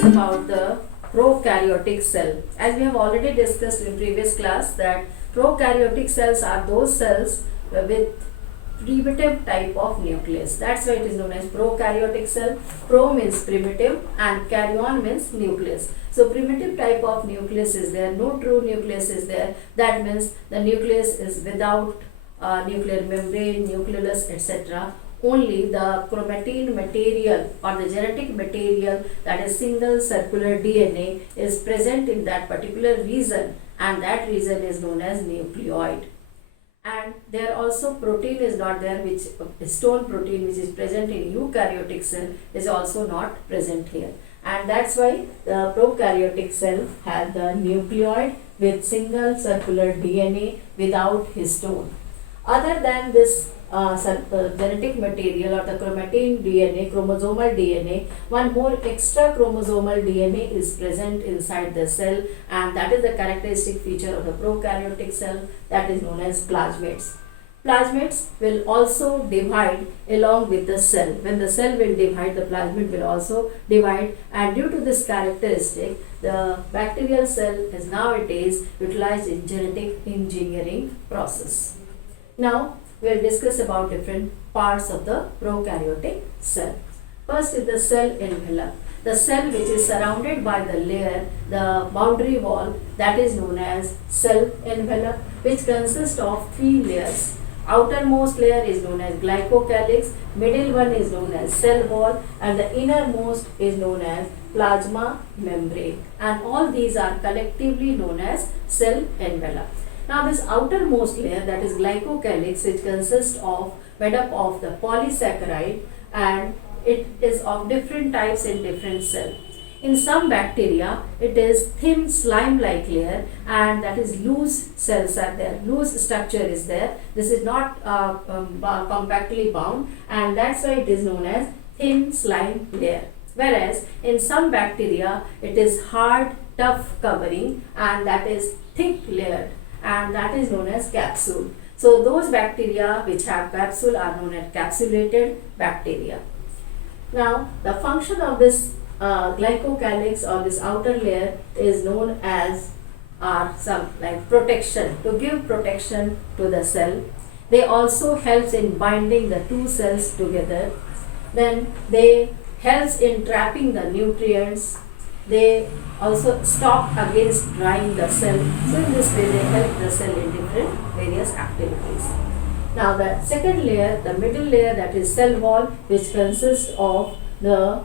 discuss about the prokaryotic cell. As we have already discussed in previous class that prokaryotic cells are those cells with primitive type of nucleus. That's why it is known as prokaryotic cell. Pro means primitive and karyon means nucleus. So primitive type of nucleus is there, no true nucleus is there. That means the nucleus is without nuclear membrane, nucleolus, etc. Only the chromatin material or the genetic material, that is single circular DNA, is present in that particular region, and that region is known as nucleoid. And there also protein is not there, which histone protein which is present in eukaryotic cell is also not present here. And that's why the prokaryotic cell has the nucleoid with single circular DNA without histone. Other than this genetic material or the chromatin DNA, chromosomal DNA, one more extra chromosomal DNA is present inside the cell, and that is the characteristic feature of the prokaryotic cell, that is known as plasmids. Plasmids will also divide along with the cell. When the cell will divide, the plasmid will also divide, and due to this characteristic, the bacterial cell is nowadays utilized in genetic engineering process. Now, we will discuss about different parts of the prokaryotic cell. First is the cell envelope. The cell which is surrounded by the layer, the boundary wall, that is known as cell envelope, which consists of three layers. Outermost layer is known as glycocalyx, middle one is known as cell wall, and the innermost is known as plasma membrane. And all these are collectively known as cell envelope. Now this outermost layer, that is glycocalyx, which consists of made up of the polysaccharide, and it is of different types in different cells. In some bacteria, it is thin slime-like layer, and that is loose cells are there. Loose structure is there. This is not compactly bound, and that's why it is known as thin slime layer. Whereas in some bacteria, it is hard, tough covering, and that is thick layered, and that is known as capsule. So those bacteria which have capsule are known as capsulated bacteria. Now the function of this glycocalyx or this outer layer is known as some like protection, to give protection to the cell. They also helps in binding the two cells together. Then they helps in trapping the nutrients. They also stop against drying the cell. So in this way they help the cell in different various activities. Now the second layer, the middle layer, that is cell wall, which consists of the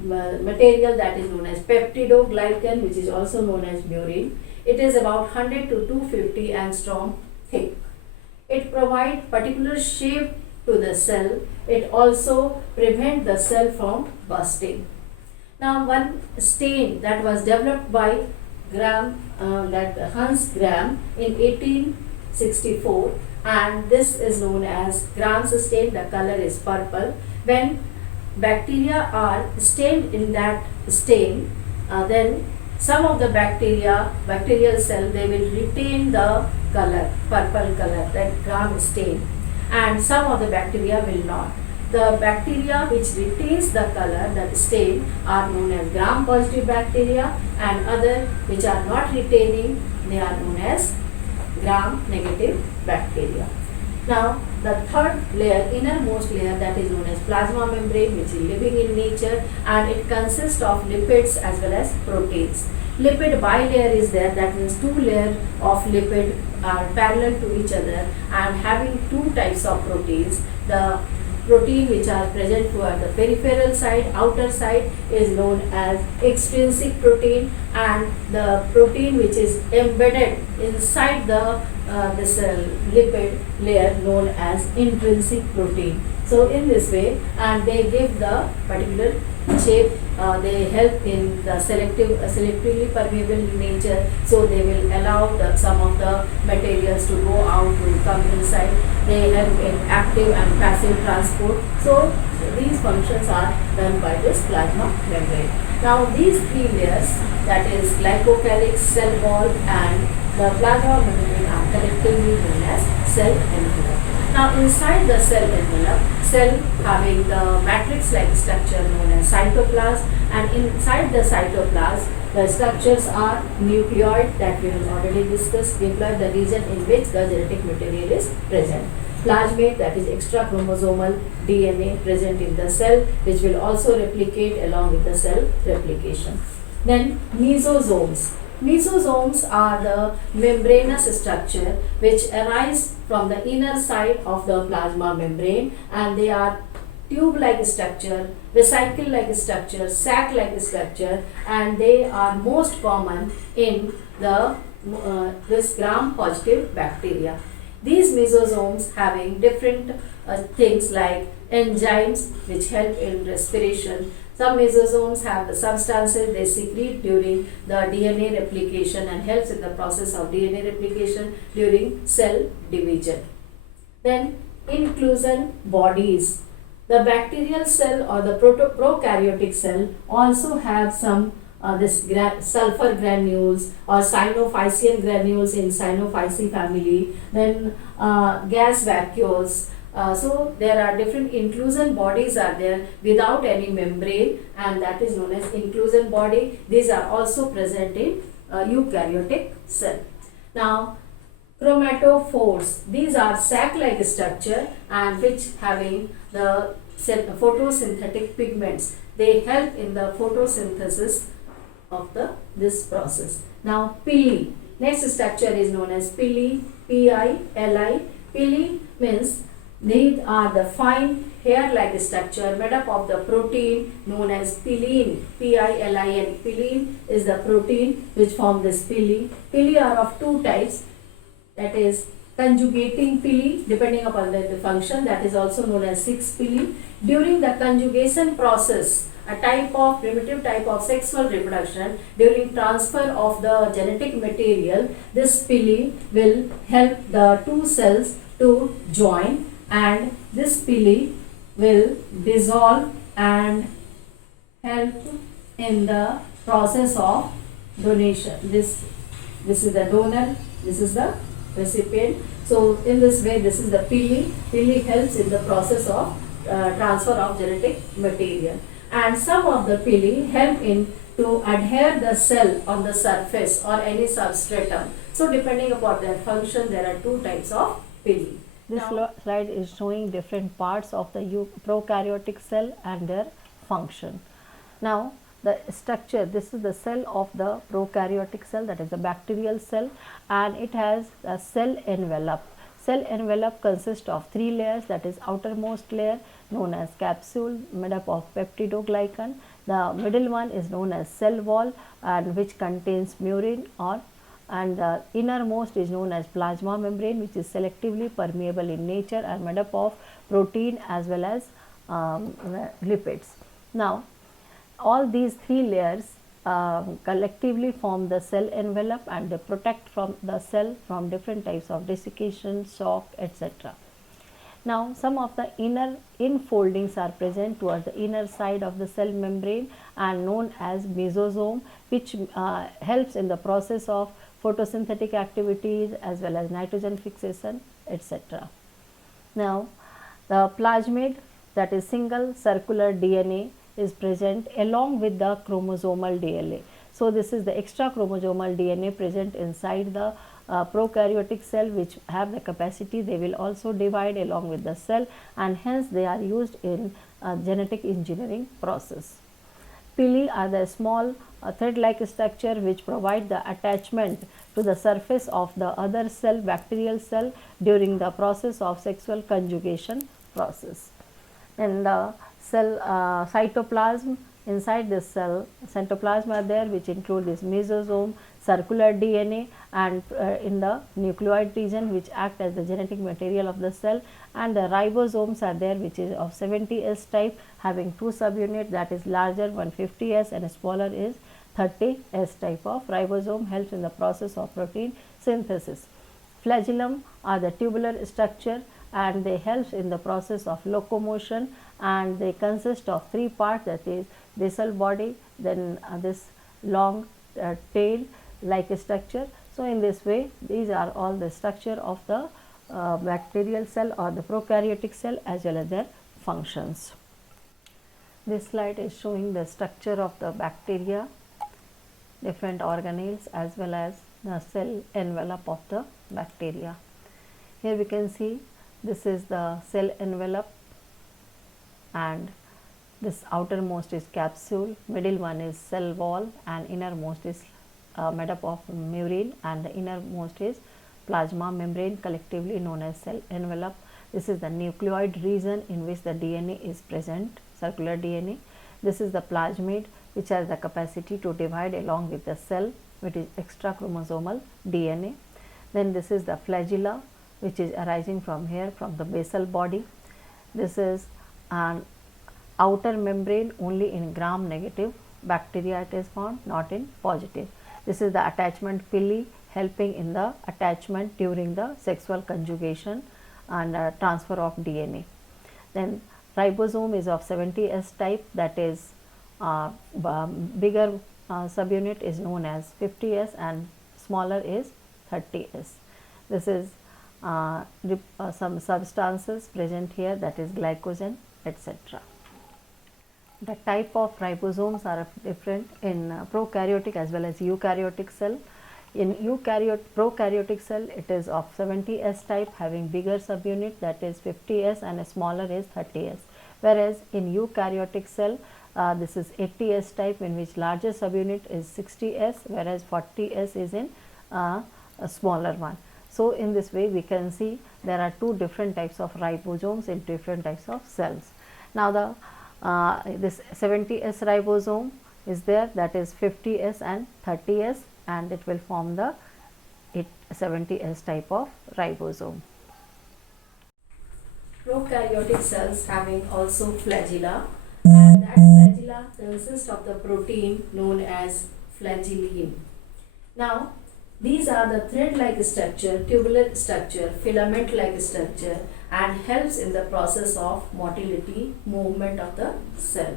material that is known as peptidoglycan, which is also known as murin. It is about 100 to 250 angstrom thick. It provides particular shape to the cell. It also prevents the cell from bursting. Now one stain that was developed by Hans Gram in 1864, and this is known as Gram's stain. The color is purple. When bacteria are stained in that stain, then some of the bacterial cell, they will retain the color, purple color, that Gram stain, and some of the bacteria will not. The bacteria which retains the color, that stain, are known as Gram-positive bacteria, and other which are not retaining, they are known as Gram-negative bacteria. Now the third layer, innermost layer, that is known as plasma membrane, which is living in nature, and it consists of lipids as well as proteins. Lipid bilayer is there, that means two layers of lipid are parallel to each other and having two types of proteins. The protein which are present toward the peripheral side, outer side, is known as extrinsic protein, and the protein which is embedded inside the this lipid layer known as intrinsic protein. So in this way, and they give the particular shape, they help in the selectively permeable nature, so they will allow some of the materials to go out, to come inside. They help in active and passive transport. So these functions are done by this plasma membrane. Now these three layers, that is glycocalyx, cell wall, and the plasma membrane, are collectively known as cell envelope. Now inside the cell envelope, cell having the matrix-like structure known as cytoplasm, and inside the cytoplasm, the structures are nucleoid that we have already discussed. Nucleoid, the region in which the genetic material is present. Plasmid, that is extra chromosomal DNA present in the cell, which will also replicate along with the cell replication. Then mesosomes. Mesosomes are the membranous structure which arise from the inner side of the plasma membrane, and they are tube-like structure, vesicle-like structure, sac-like structure, and they are most common in the this gram-positive bacteria. These mesosomes having different things like enzymes which help in respiration. Some mesosomes have the substances they secrete during the DNA replication and helps in the process of DNA replication during cell division. Then inclusion bodies. The bacterial cell or the prokaryotic cell also have some sulfur granules or Synophycean granules in Synophyceae family, then gas vacuoles. So there are different inclusion bodies are there without any membrane, and that is known as inclusion body. These are also present in eukaryotic cell. Now chromatophores, these are sac-like structure and which having the photosynthetic pigments. They help in the photosynthesis of this process. Now pili, next structure is known as pili, P-I-L-I. Pili means these are the fine hair-like structure made up of the protein known as pilin, P-I-L-I-N. Pilin is the protein which form this pili. Pili are of two types, that is conjugating pili depending upon the function, that is also known as 6 pili. During the conjugation process, a primitive type of sexual reproduction, during transfer of the genetic material, this pili will help the two cells to join, and this pili will dissolve and help in the process of donation. This is the donor, this is the recipient. So in this way, this is the pili. Pili helps in the process of transfer of genetic material, and some of the pili help in to adhere the cell on the surface or any substratum. So depending upon their function, there are two types of pili. This slide is showing different parts of the prokaryotic cell and their function. Now the structure, this is the cell of the prokaryotic cell, that is the bacterial cell, and it has a cell envelope. Cell envelope consists of three layers, that is outermost layer known as capsule made up of peptidoglycan. The middle one is known as cell wall and which contains murin, and the innermost is known as plasma membrane, which is selectively permeable in nature and made up of protein as well as lipids. Now all these three layers collectively form the cell envelope, and they protect from the cell from different types of desiccation, shock, etc. Now some of the inner infoldings are present towards the inner side of the cell membrane and known as mesosome, which helps in the process of photosynthetic activities as well as nitrogen fixation, etc. Now the plasmid, that is single circular DNA, is present along with the chromosomal DNA. So this is the extra chromosomal DNA present inside the prokaryotic cell, which have the capacity, they will also divide along with the cell, and hence they are used in genetic engineering process. Pili are the small thread-like structure which provide the attachment to the surface of the other cell, bacterial cell, during the process of sexual conjugation process. And the cell cytoplasm, inside this cell cytoplasm are there, which include this mesosome, circular DNA, and in the nucleoid region which act as the genetic material of the cell, and the ribosomes are there, which is of 70S type, having two subunits, that is larger 150S and smaller is 30S type of ribosome, helps in the process of protein synthesis. Flagellum are the tubular structure and they help in the process of locomotion, and they consist of three parts, that is basal body, then this long tail like structure. So in this way, these are all the structure of the bacterial cell or the prokaryotic cell as well as their functions. This slide is showing the structure of the bacteria, different organelles as well as the cell envelope of the bacteria. Here we can see this is the cell envelope, and this outermost is capsule, middle one is cell wall, and innermost is made up of membrane, and the innermost is plasma membrane, collectively known as cell envelope. This is the nucleoid region in which the DNA is present, circular DNA. This is the plasmid, which has the capacity to divide along with the cell, which is extra chromosomal DNA. Then this is the flagella, which is arising from here, from the basal body. This is an outer membrane only in gram negative bacteria it is found, not in positive. This is the attachment pili, helping in the attachment during the sexual conjugation and transfer of DNA. Then ribosome is of 70S type, that is bigger subunit is known as 50S and smaller is 30S. This is some substances present here, that is glycogen, etc. The type of ribosomes are different in prokaryotic as well as eukaryotic cell. In prokaryotic cell, it is of 70S type, having bigger subunit, that is 50S, and a smaller is 30S. Whereas in eukaryotic cell, this is 80S type, in which larger subunit is 60S, whereas 40S is in a smaller one. So in this way we can see there are two different types of ribosomes in different types of cells. Now the this 70S ribosome is there, that is 50S and 30S, and it will form the 70S type of ribosome. Prokaryotic cells having also flagella, and that flagella consists of the protein known as flagellin. Now these are the thread-like structure, tubular structure, filament-like structure, and helps in the process of motility, movement of the cell.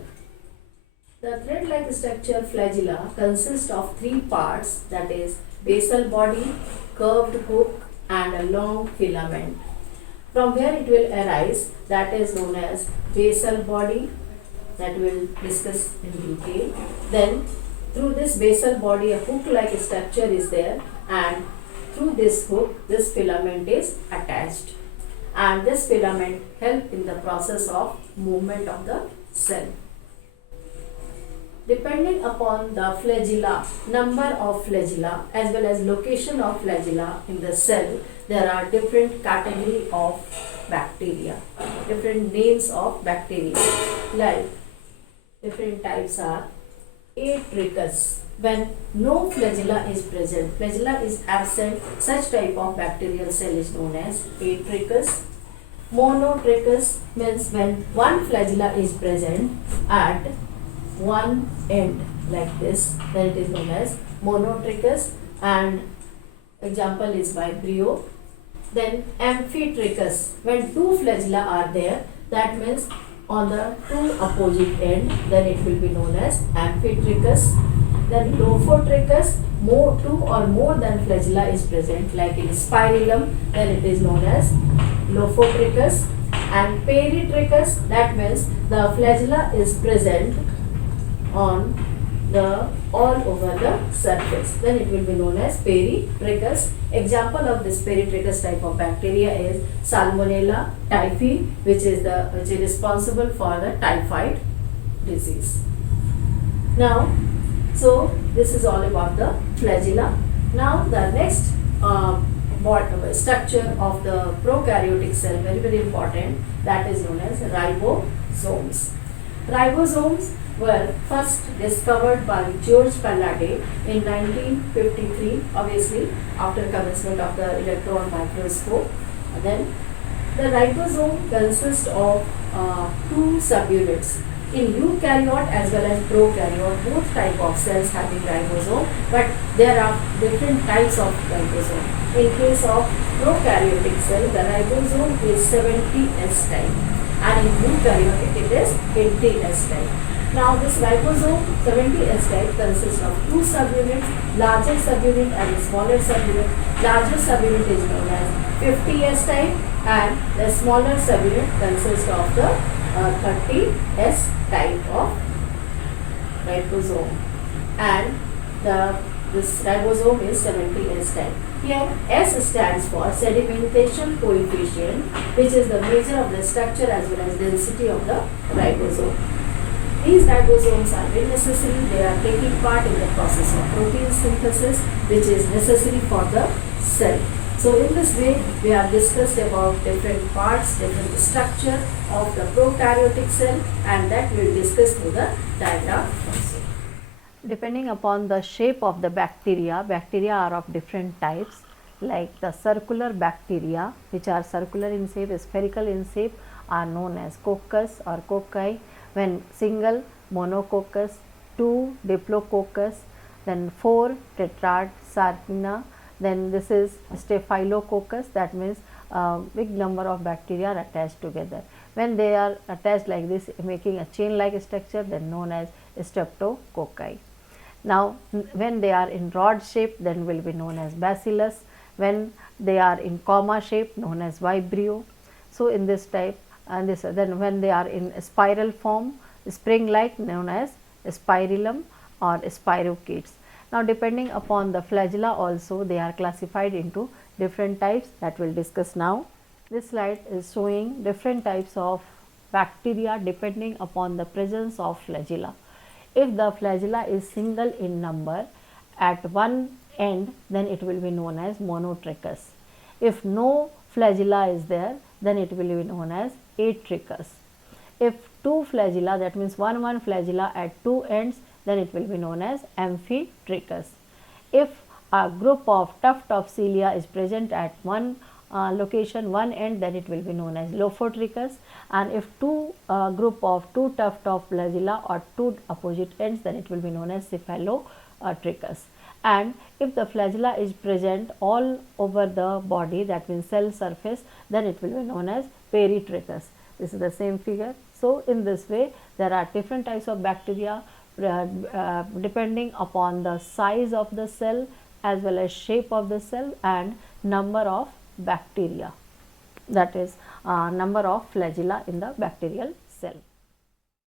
The thread-like structure flagella consists of three parts, that is basal body, curved hook, and a long filament. From where it will arise, that is known as basal body, that we will discuss in detail. Then through this basal body a hook-like structure is there, and through this hook this filament is attached, and this filament helps in the process of movement of the cell. Depending upon the flagella, number of flagella as well as location of flagella in the cell, there are different category of bacteria, different names of bacteria. Like different types are Atricus. When no flagella is present, flagella is absent, such type of bacterial cell is known as Atricus. Monotricus means when one flagella is present at one end like this, then it is known as monotricus, and example is Vibrio. Then Amphitricus, when two flagella are there, that means on the two opposite end, then it will be known as Amphitricus. Then Lophotricus, two or more than flagella is present, like in Spirillum, then it is known as Lophotricus. And Peritricus, that means the flagella is present on the all over the surface, then it will be known as Peritricus. Example of this Peritricus type of bacteria is Salmonella typhi, which is responsible for the typhoid disease. Now, so this is all about the flagella. Now the next structure of the prokaryotic cell, very important, that is known as ribosomes. Ribosomes were first discovered by George Pallade in 1953, obviously after commencement of the electron microscope. Then the ribosome consists of two subunits. In eukaryote as well as prokaryote, both type of cells having ribosome, but there are different types of ribosome. In case of prokaryotic cell, the ribosome is 70S type, and in eukaryotic it is 80S type. Now this ribosome 70S type consists of two subunits, larger subunit and smaller subunit. Larger subunit is known as 50S type, and the smaller subunit consists of the 30S type of ribosome, and this ribosome is 70S type. Here S stands for sedimentation coefficient, which is the measure of the structure as well as density of the ribosome. These ribosomes are very necessary. They are taking part in the process of protein synthesis, which is necessary for the cell. So in this way, we have discussed about different parts, different structure of the prokaryotic cell, and that we will discuss through the diagram also. Depending upon the shape of the bacteria, bacteria are of different types, like the circular bacteria, which are circular in shape, spherical in shape, are known as coccus or cocci. When single, monococcus, 2, diplococcus, then 4, tetrad sarcina, then this is staphylococcus, that means big number of bacteria are attached together. When they are attached like this, making a chain like structure, then known as streptococci. Now when they are in rod shape, then will be known as bacillus. When they are in comma shape, known as vibrio. So in this type, and this, then when they are in spiral form, spring like, known as spirillum or spirochetes. Now depending upon the flagella also, they are classified into different types that we will discuss now. This slide is showing different types of bacteria depending upon the presence of flagella. If the flagella is single in number at one end, then it will be known as monotrichous. If no flagella is there, then it will be known as atrichous. If two flagella, that means one flagella at two ends, then it will be known as amphitrichous. If a group of tuft of cilia is present at one location, one end, then it will be known as lophotrichous. And if group of two tuft of flagella or two opposite ends, then it will be known as cephalotrichous. And if the flagella is present all over the body, that means cell surface, then it will be known as peritrichous. This is the same figure. So in this way, there are different types of bacteria depending upon the size of the cell as well as shape of the cell and number of bacteria, that is number of flagella in the bacterial cell.